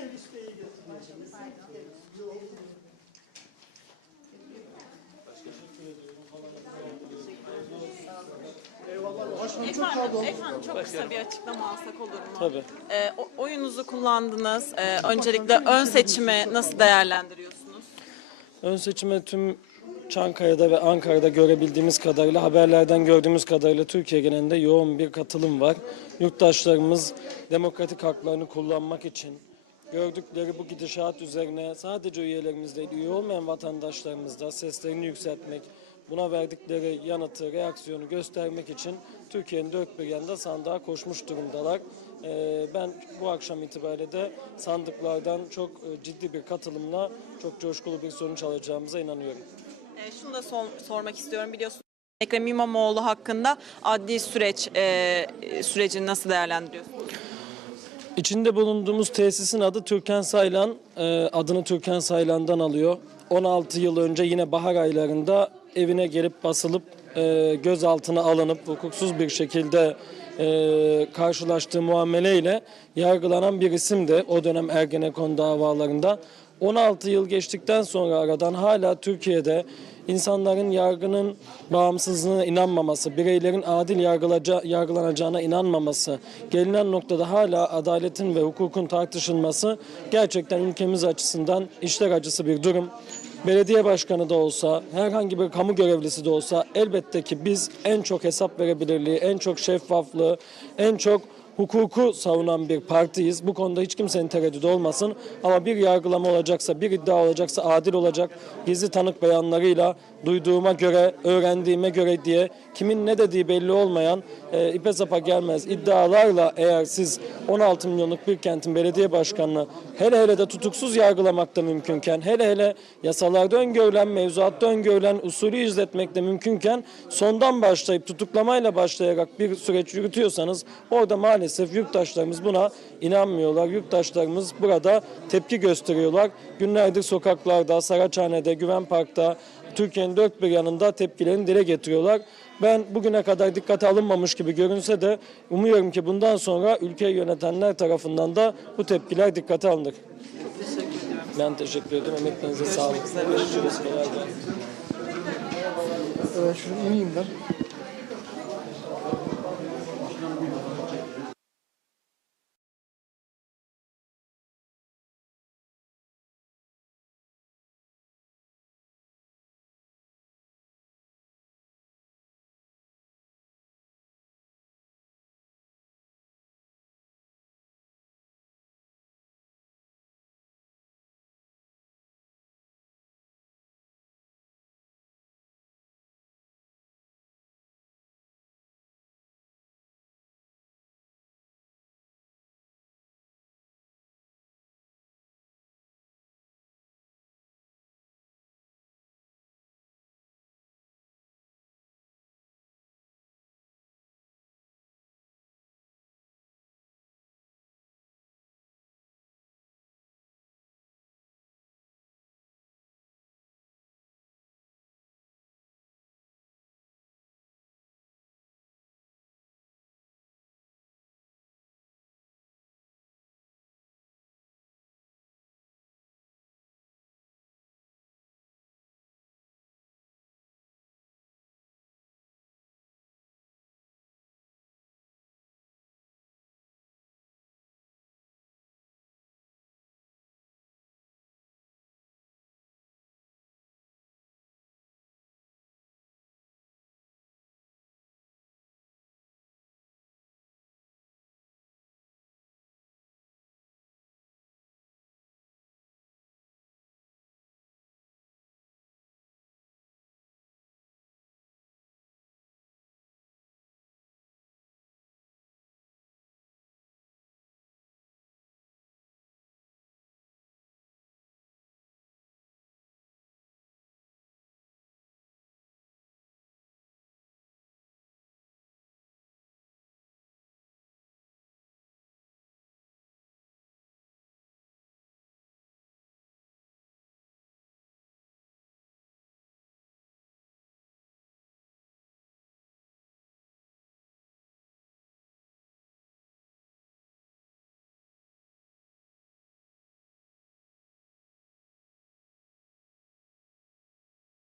gelmez. Efendim, efendim çok kısa bir açıklama alsak olur mu? Tabii. Ee, o- oyunuzu kullandınız. Ee, öncelikle ön seçimi nasıl değerlendiriyorsunuz? Ön seçime tüm Çankaya'da ve Ankara'da görebildiğimiz kadarıyla, haberlerden gördüğümüz kadarıyla Türkiye genelinde yoğun bir katılım var. Yurttaşlarımız demokratik haklarını kullanmak için gördükleri bu gidişat üzerine sadece üyelerimiz değil, üye olmayan vatandaşlarımız da seslerini yükseltmek, buna verdikleri yanıtı, reaksiyonu göstermek için Türkiye'nin dört bir yanında sandığa koşmuş durumdalar. Ee, Ben bu akşam itibariyle de sandıklardan çok e, ciddi bir katılımla çok coşkulu bir sonuç alacağımıza inanıyorum. Ee, şunu da sor- sormak istiyorum. Biliyorsunuz Ekrem İmamoğlu hakkında adli süreç e, sürecini nasıl değerlendiriyorsunuz? İçinde bulunduğumuz tesisin adı Türkan Saylan. Ee, Adını Türkan Saylan'dan alıyor. 16 yıl önce yine bahar aylarında evine gelip basılıp e, gözaltına alınıp hukuksuz bir şekilde e, karşılaştığı muameleyle yargılanan bir isim de o dönem Ergenekon davalarında. 16 yıl geçtikten sonra aradan hala Türkiye'de insanların yargının bağımsızlığına inanmaması, bireylerin adil yargılanacağına inanmaması, gelinen noktada hala adaletin ve hukukun tartışılması gerçekten ülkemiz açısından işler acısı bir durum. Belediye başkanı da olsa, herhangi bir kamu görevlisi de olsa elbette ki biz en çok hesap verebilirliği, en çok şeffaflığı, en çok hukuku savunan bir partiyiz. Bu konuda hiç kimsenin tereddüdü olmasın. Ama bir yargılama olacaksa, bir iddia olacaksa adil olacak. Gizli tanık beyanlarıyla duyduğuma göre, öğrendiğime göre diye kimin ne dediği belli olmayan e, ipe sapa gelmez iddialarla eğer siz 16 milyonluk bir kentin belediye başkanını hele hele de tutuksuz yargılamak da mümkünken, hele hele yasalarda öngörülen, mevzuatta öngörülen usulü izletmek de mümkünken sondan başlayıp tutuklamayla başlayarak bir süreç yürütüyorsanız orada maalesef yurttaşlarımız buna inanmıyorlar. Yurttaşlarımız burada tepki gösteriyorlar. Günlerdir sokaklarda, Saraçhane'de, Güven Park'ta, Türkiye'nin dört bir yanında tepkilerini dile getiriyorlar. Ben bugüne kadar dikkate alınmamış gibi görünse de umuyorum ki bundan sonra ülkeyi yönetenler tarafından da bu tepkiler dikkate alınır. Ben teşekkür ederim. Emeklerinize sağlık. Görüşürüz. Kolay gelsin. Evet, şunu ineyim ben.